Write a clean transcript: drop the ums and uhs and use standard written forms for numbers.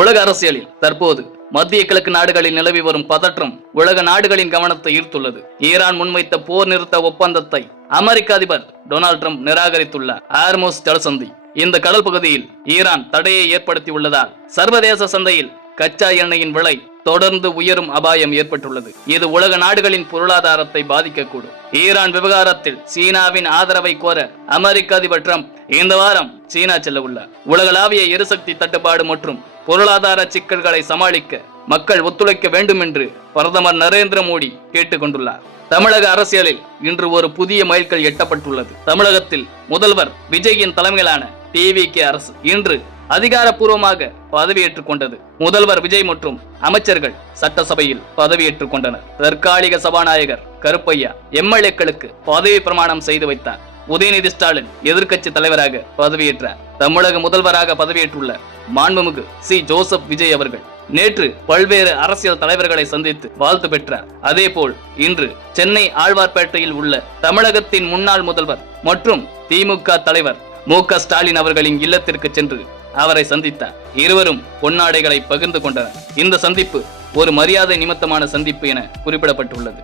உலக அரசியலில் தற்போது மத்திய கிழக்கு நாடுகளில் நிலவி வரும் பதற்றம் உலக நாடுகளின் கவனத்தை ஈர்த்துள்ளது. ஈரான் முன்வைத்த போர் நிறுத்த ஒப்பந்தத்தை அமெரிக்க அதிபர் டொனால்ட் ட்ரம்ப் நிராகரித்துள்ளார். ஹார்முஸ் ஜலசந்தி இந்த கடல் பகுதியில் ஈரான் தடையை ஏற்படுத்தியுள்ளதால் சர்வதேச சந்தையில் கச்சா எண்ணெயின் விலை தொடர்ந்து உயரும் அபாயம் ஏற்பட்டுள்ளது. இது உலக நாடுகளின் பொருளாதாரத்தை பாதிக்கக்கூடும். ஈரான் விவகாரத்தில் சீனாவின் ஆதரவை கோர அமெரிக்க அதிபர் ட்ரம்ப் இந்த வாரம் சீனா செல்ல உள்ளார். உலகளாவிய எரிசக்தி தட்டுப்பாடு மற்றும் பொருளாதார சிக்கல்களை சமாளிக்க மக்கள் ஒத்துழைக்க வேண்டும் என்று பிரதமர் நரேந்திர மோடி கேட்டுக் கொண்டுள்ளார். தமிழக அரசியலில் இன்று ஒரு புதிய மைல்கல் எட்டப்பட்டுள்ளது. தமிழகத்தில் முதல்வர் விஜயின் தலைமையிலான டிவிகே அரசு இன்று அதிகாரப்பூர்வமாக பதவியேற்றுக் கொண்டது. முதல்வர் விஜய் மற்றும் அமைச்சர்கள் சட்டசபையில் பதவியேற்றுக் கொண்டனர். தற்காலிக சபாநாயகர் கருப்பையா எம்எல்ஏக்களுக்கு பதவி பிரமாணம் செய்து வைத்தார். உதயநிதி ஸ்டாலின் எதிர்க்கட்சி தலைவராக பதவியேற்றார். தமிழக முதல்வராக பதவியேற்றுள்ள மாண்புமிகு சி ஜோசப் விஜய் அவர்கள் நேற்று பல்வேறு அரசியல் தலைவர்களை சந்தித்து வாழ்த்து பெற்றார். அதேபோல் இன்று சென்னை ஆழ்வார்பேட்டையில் உள்ள தமிழகத்தின் முன்னாள் முதல்வர் மற்றும் திமுக தலைவர் மு.க. ஸ்டாலின் அவர்களின் இல்லத்திற்கு சென்று அவரை சந்தித்தார். இருவரும் பொன்னாடைகளை பகிர்ந்து கொண்டனர். இந்த சந்திப்பு ஒரு மரியாதை நிமித்தமான சந்திப்பு என குறிப்பிடப்பட்டுள்ளது.